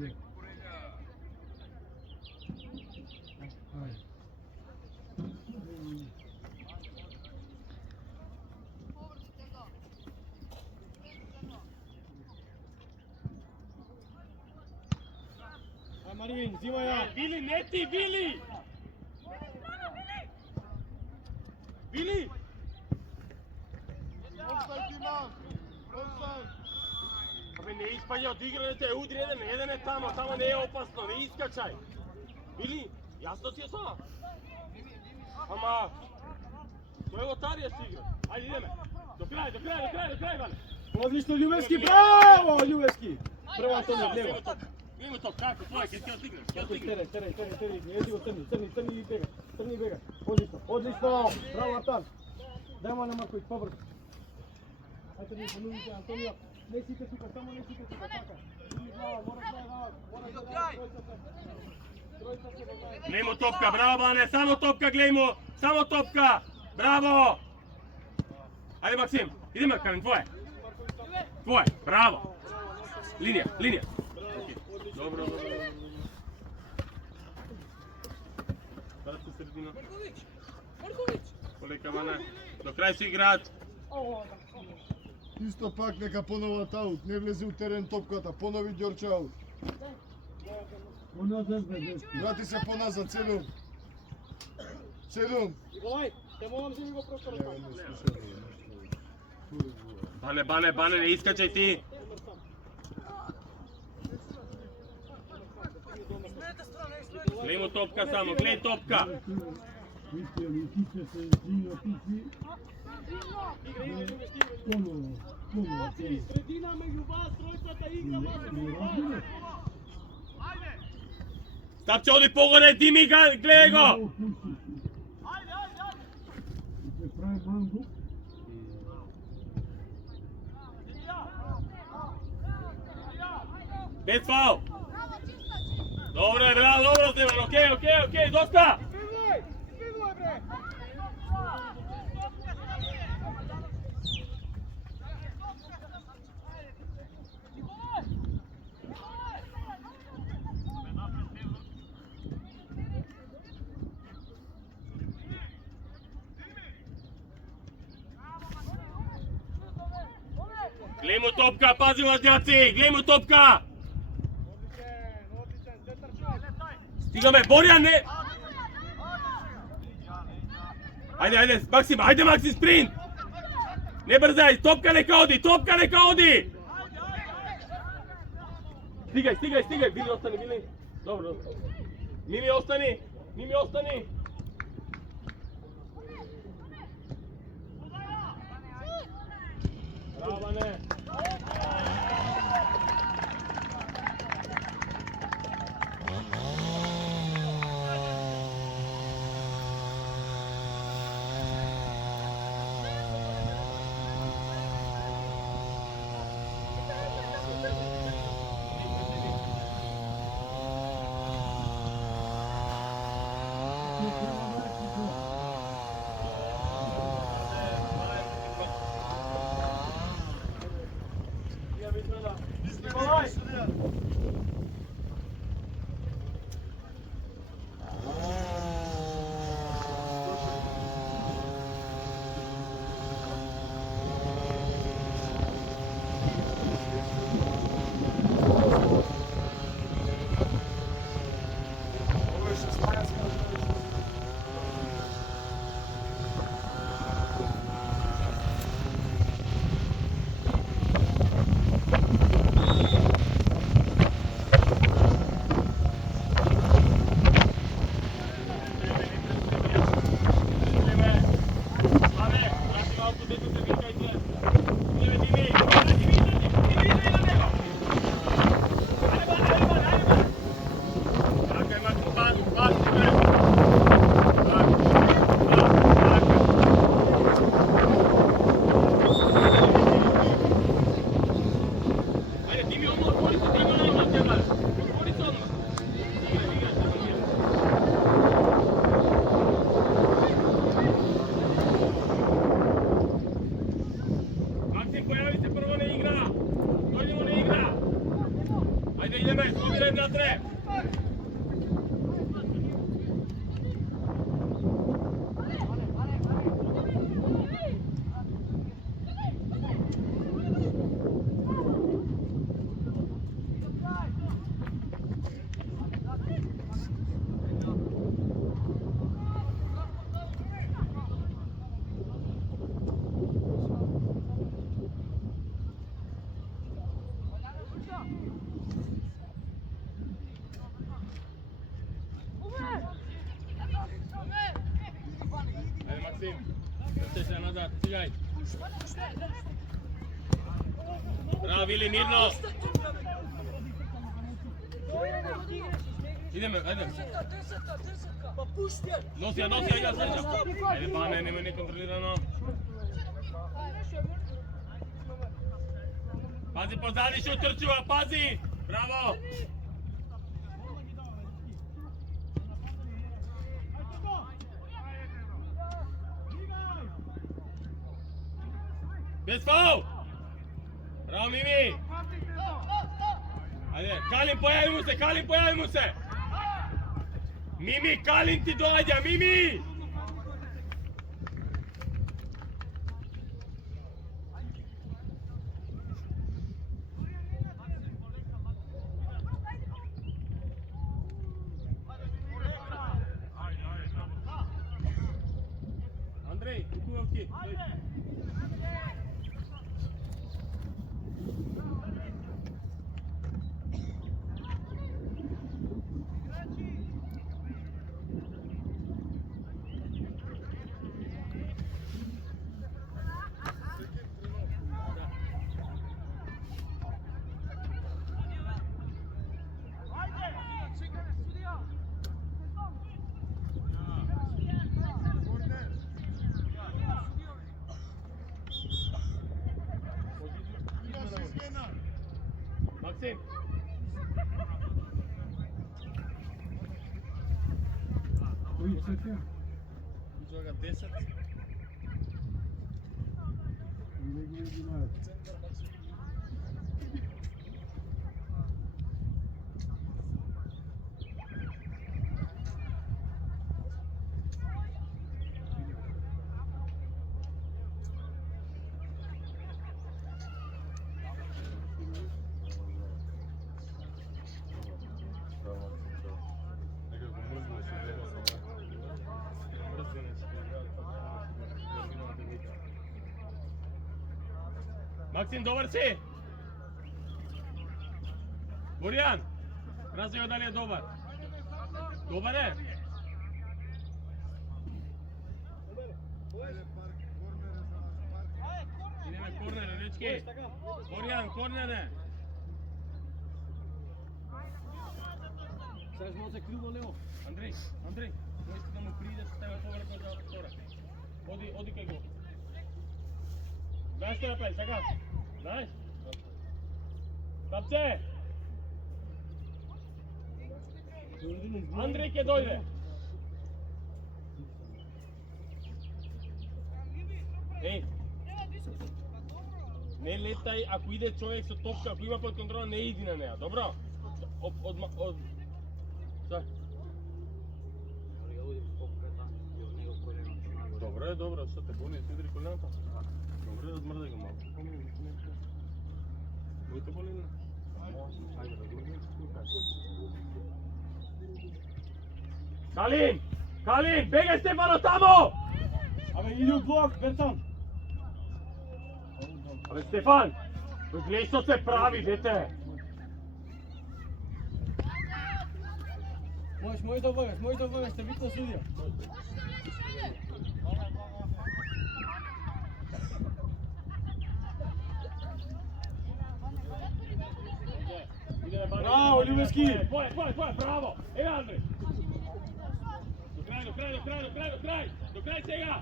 Марин, взимај ја. Вили, не ти, Вили! Вили! Абе, не испаѓа од игрането, удри еден е тамо не е опасно, не искачај. Вили, јасно ти е тоа? Ама, тој лотарија си игра. Ајде, идеме. До крај, Ване. Одлично, Љубевски, браво, Љубевски. Прва Антонио, лево. Видимо то, како, твој, ќе ти стигнеш. Терен, еди го црни и бега. Одлично, браво Артан. Дајмо на Марковиќ, побрзо. Ајде ми понудите, Антонио. Не сите тука, само не сите тука, така. Глејмо топка, браво Бане, само топка, глејмо, само топка. Браво! Ајде Максим, идеме Карен, твое. Браво. Линија. Добро. Врати средина. Марковиќ. Полека Бане, до крај си играат. Исто пак нека поноват аут, не влезе у терен топката, понови Ѓорче аут. Врати се поназад, Седун. Николај, те молам вземи го просторот. Бане, не искачај ти. Глејмо топка само, глеј топка. Средина меѓу вас, тројцата игра, вас. Стапче, оди погоре, Дими, гледај го! Без фаул! Добро е, браво, добро, Стеван, окей, доста! Спивној, бре! Глејмо топка, пази младјаци, глејмо топка! Стигаме, Борјан, не! Ајде, Максим, спринт! Не брзај, топка нека оди! Стигај, Вили остани, Вили. Добро. Мими остани! Браво, Бане! Максим. Врте се назад, стигај. Браво, Вили, мирно. Идеме, ајде. Носи ја, ига следа. Ајде, Бане, немој неконтролирано. Пази позади, што трчува, пази! Браво! Без фаул! Браво, Мими! Ајде, Калин, појави му се! Мими, Калин ти доаѓа, Мими! Андрей, Кукуевски. Максим. Joga 10. Максим, добар си! Боријан, разјава дали е добар. Добар е? Идеме корнер, речки. Боријан, корнер е. Сега може криво лево. Андрей, може да му приде да ставя поврека за втора. Оди кај го. Знаеш што направи, сега? Знаеш? Тапце! Андрей ќе дојде. Еј! Не летај, ако иде човек со топка, ако има под контрола, не иди на неа, добро? Šta? Dobro, što te boli, ti udri kolenata? Dobro, odmrdaj ga malo. Bude te boli ili? Ajde, da gledaj. Kalin, begaj Stefano tamo! Абе, иди у блок, Бертан! Абе, Стефан, гледай што се прави, дете! Можеш да облагаш, сте битна судија. Браво, Љубевски! Твој, браво! Еве, Андре! До крај сега!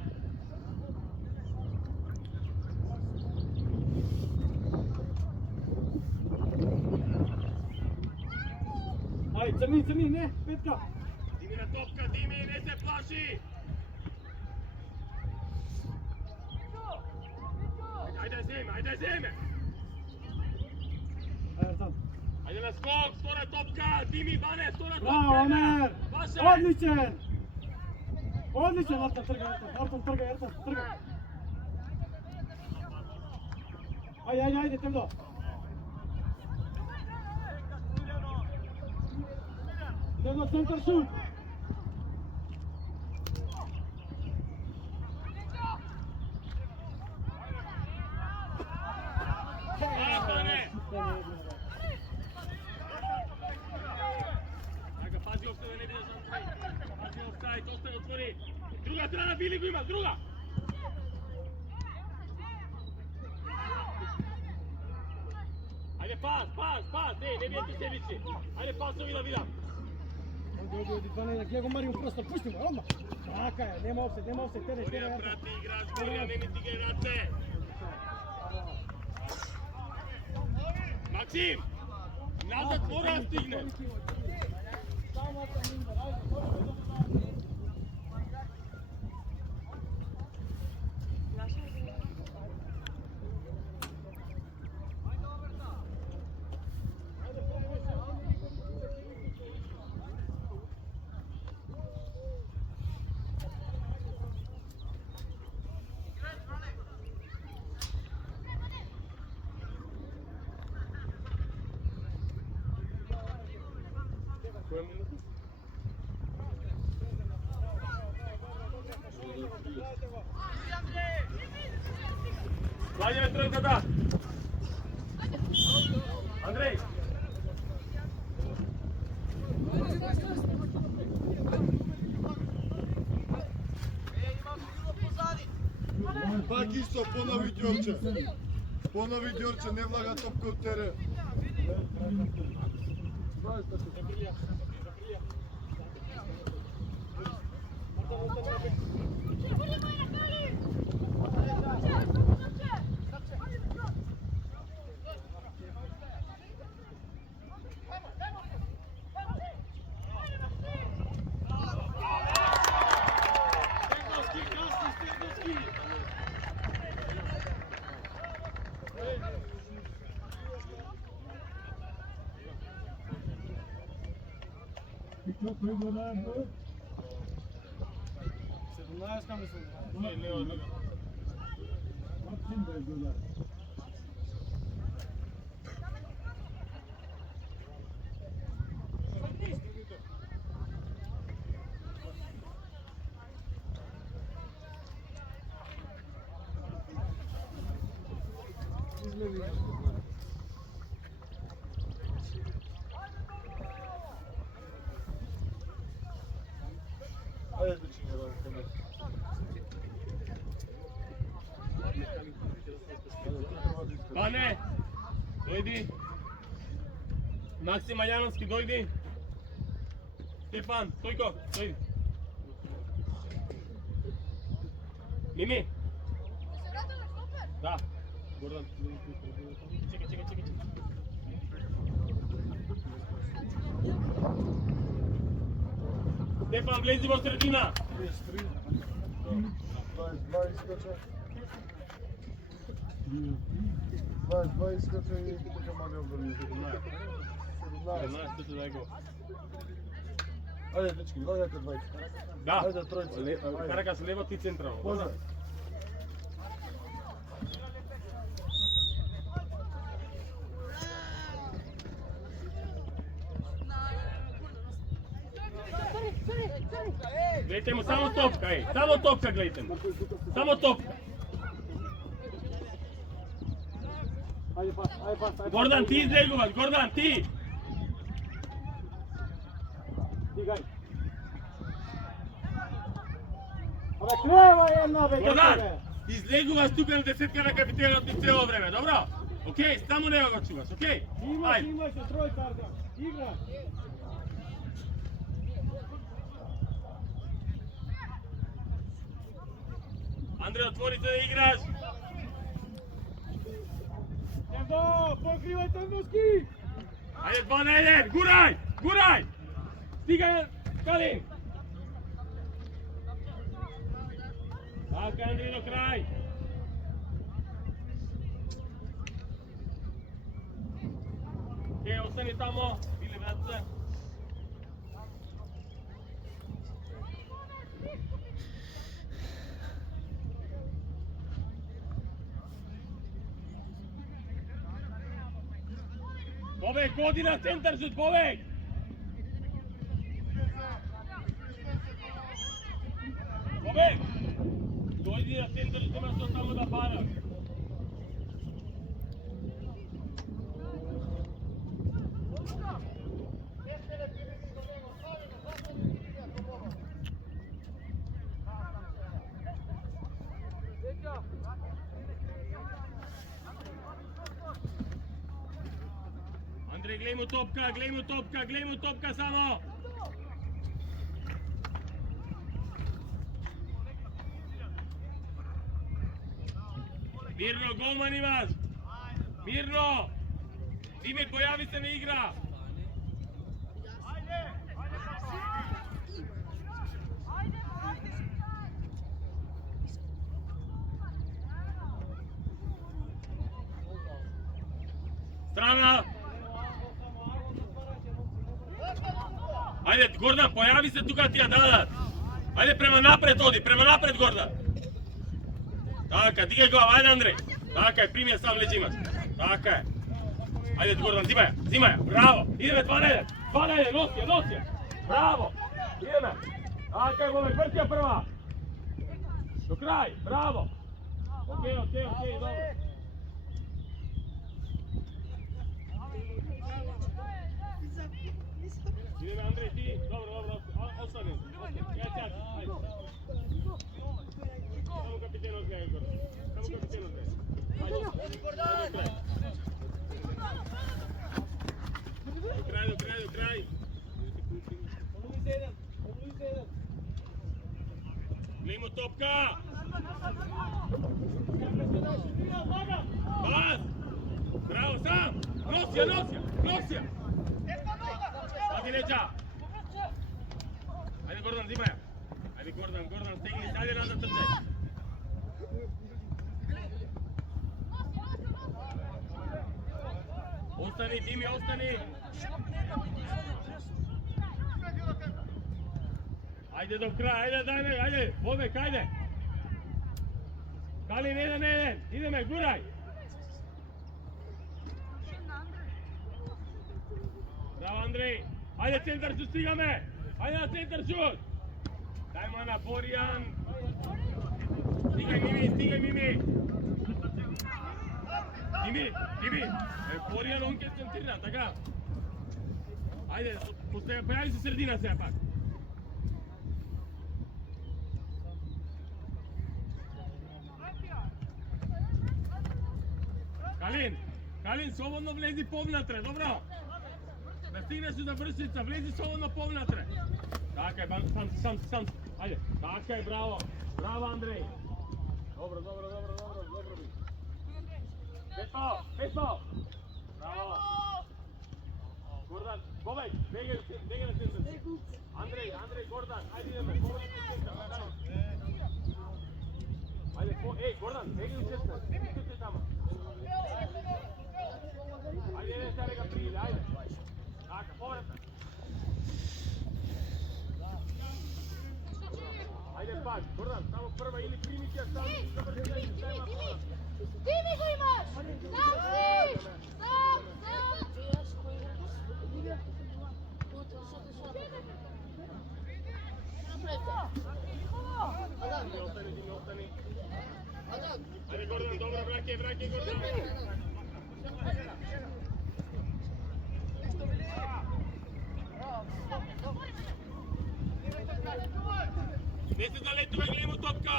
Ај, црни, не, петка! Дими на топка, Дими, не се плаши! Ајде земе! Ајде, там. Ајде на скок, втора топка, Дими, Бане, втора топка! Браво, Омер! Ваше! Одличен! Артан, трга! Ајде, темно! Темно, центар шут! Пази офсайд, да не видиш Андрей. Пази офсайд, остане отвори. Друга страна, Вили го има, друга! Ajde pas, ne bijeti se više. Ajde pasovi da vidam. Odi, Гледай го Марио просто, пусти го, odmah. Така е, нема офсет, терен. Gorija prati igrač, Gorija, ne niti ga igrate. Maksim, nazad mora stigne. Koja minuta? Slanjaj trojka da! Andrej! Пак исто, понови Ѓорче. Понови Ѓорче, не влага топка у терен. Bane, dojdi. Maksim Aljanovski, dojdi. Stefan, Stojko, dojdi. Mimi. Da. Gordan. Čekaj. Stefan, vlezimo sredina. 22 iskače. 22 iskače i така мали обрани. 17 da go. Ајде, дечки, влагате 20. Da. Ајде, тројца. Карака се лево, ти централно. Може. Gledajte mu, samo topka, ej. Samo topka, gledajte mu. Samo topka. Gordan, ti izreguvaš, Gordan, ti! Gordan, izleguvaš tuka na desetka na kapitenot i celo vreme, dobro? Okej, samo nema ga čuvaš, okej? Ajde. Imaš se trojka, igra. Andrej, otvori se da igraš. Tembo, pokrivaj Tembovski! Ajde, 2 na 1, guraj! Stigaj, Kalin! Tako, Andrej, do kraj! Okej, ostani tamo, ili vrat se. Bobek, odi na centar šut, Bobek! Bobek! Dojdi na centar šut, imaš to tamo da paraš. Andrej, glej mu topka samo! Mirno, golman imaš! Mirno! Dimi, pojavi se, ne igra! Strana! Ajde, Gordan, pojavi se tuka ti ja dadat! Ajde, prema napred odi, Gordan! Така, дигай глава, ајде Андреј! Така е, прими ја сам леđima! Така е! Ајде Гордан, зимај ја! Браво! Идеме 2-1! Носи ја! Браво! Идеме! Така е, момек, врти ја прва! До крај! Браво! Океј, добро! Идеме Андреј, ти! Добро, остани! Ја чак, ајде! Само капитенот гледа, Гордан. До крај. Гледајмо топка. Пас. Браво, сам. Носи ја. Ајде, леđa. Ајде, Гордан, зима ја. Ајде, Гордан, стегни, ајде назад трчај. Остани, Дими, остани! Ајде до крај, ајде, Бобек, ајде! Калин, 1-1, идеме, гурај! Браво, Андреј! Ајде, центар шут стигаме! Ајде на центар шут! Дајмо на Боријан! Стигај Мими! Дими! Боријан, он ке центрира, така? Ајде, појави се средина сега пак. Калин, слободно влези повнатре, добро? Да стигнеш до завршица, влези слободно повнатре. Така е, сам. Ајде, така е, браво. Браво, Андреј. Добро би. Песпал! Браво! Гордан, Бобек, бегај на центар. Андреј, Гордан, ајде идеме, Бобек на центар. Ајде, Гордан, бегај на центар. Бегај тамо. Ајде, сега га пријде, ајде. Така, поврата. Ајде пак, Гордан, само прва или прими ќе сам. Дими го имаш! Сам! Остани. Ајде Гордан, добро, браке, Гордан. Не се залетува, гледајмо топка!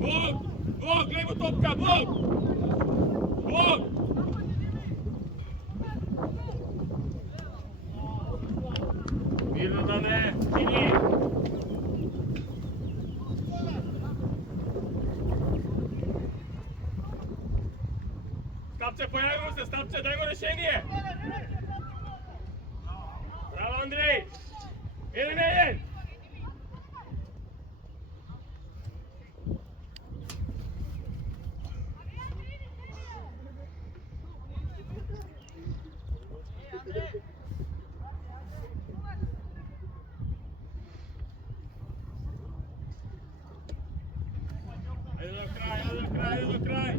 Бог, гледајмо топка, Бог! Мирно да не, Сини! Стапче, појавимо се, дај го решение! Браво, Андреј! 1-1! Ајде до крај!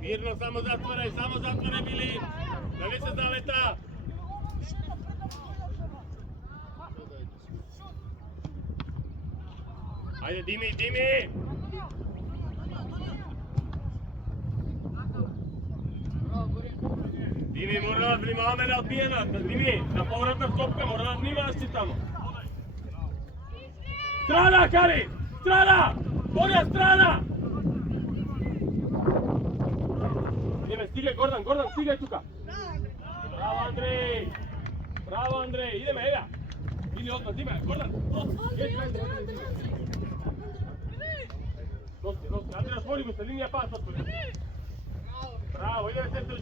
Мирно, само затворај, Били! Да не се залета! Ајде, Дими! Дими, мора да внимаваме на одбиена! Дими, на повратна топка, мора да внимаваш ти тамо! Strana, Kari! Strana! Bolja strana! Ideme, stigaj, Gordan, stigaj tuka. Bravo, Andrej! Bravo, Andrej! Ideme, Evija! Ili odmah, Dime, Gordan! Dosti, Andrej, otvorimo se, linija pas otvorimo. Bravo, ideme centru.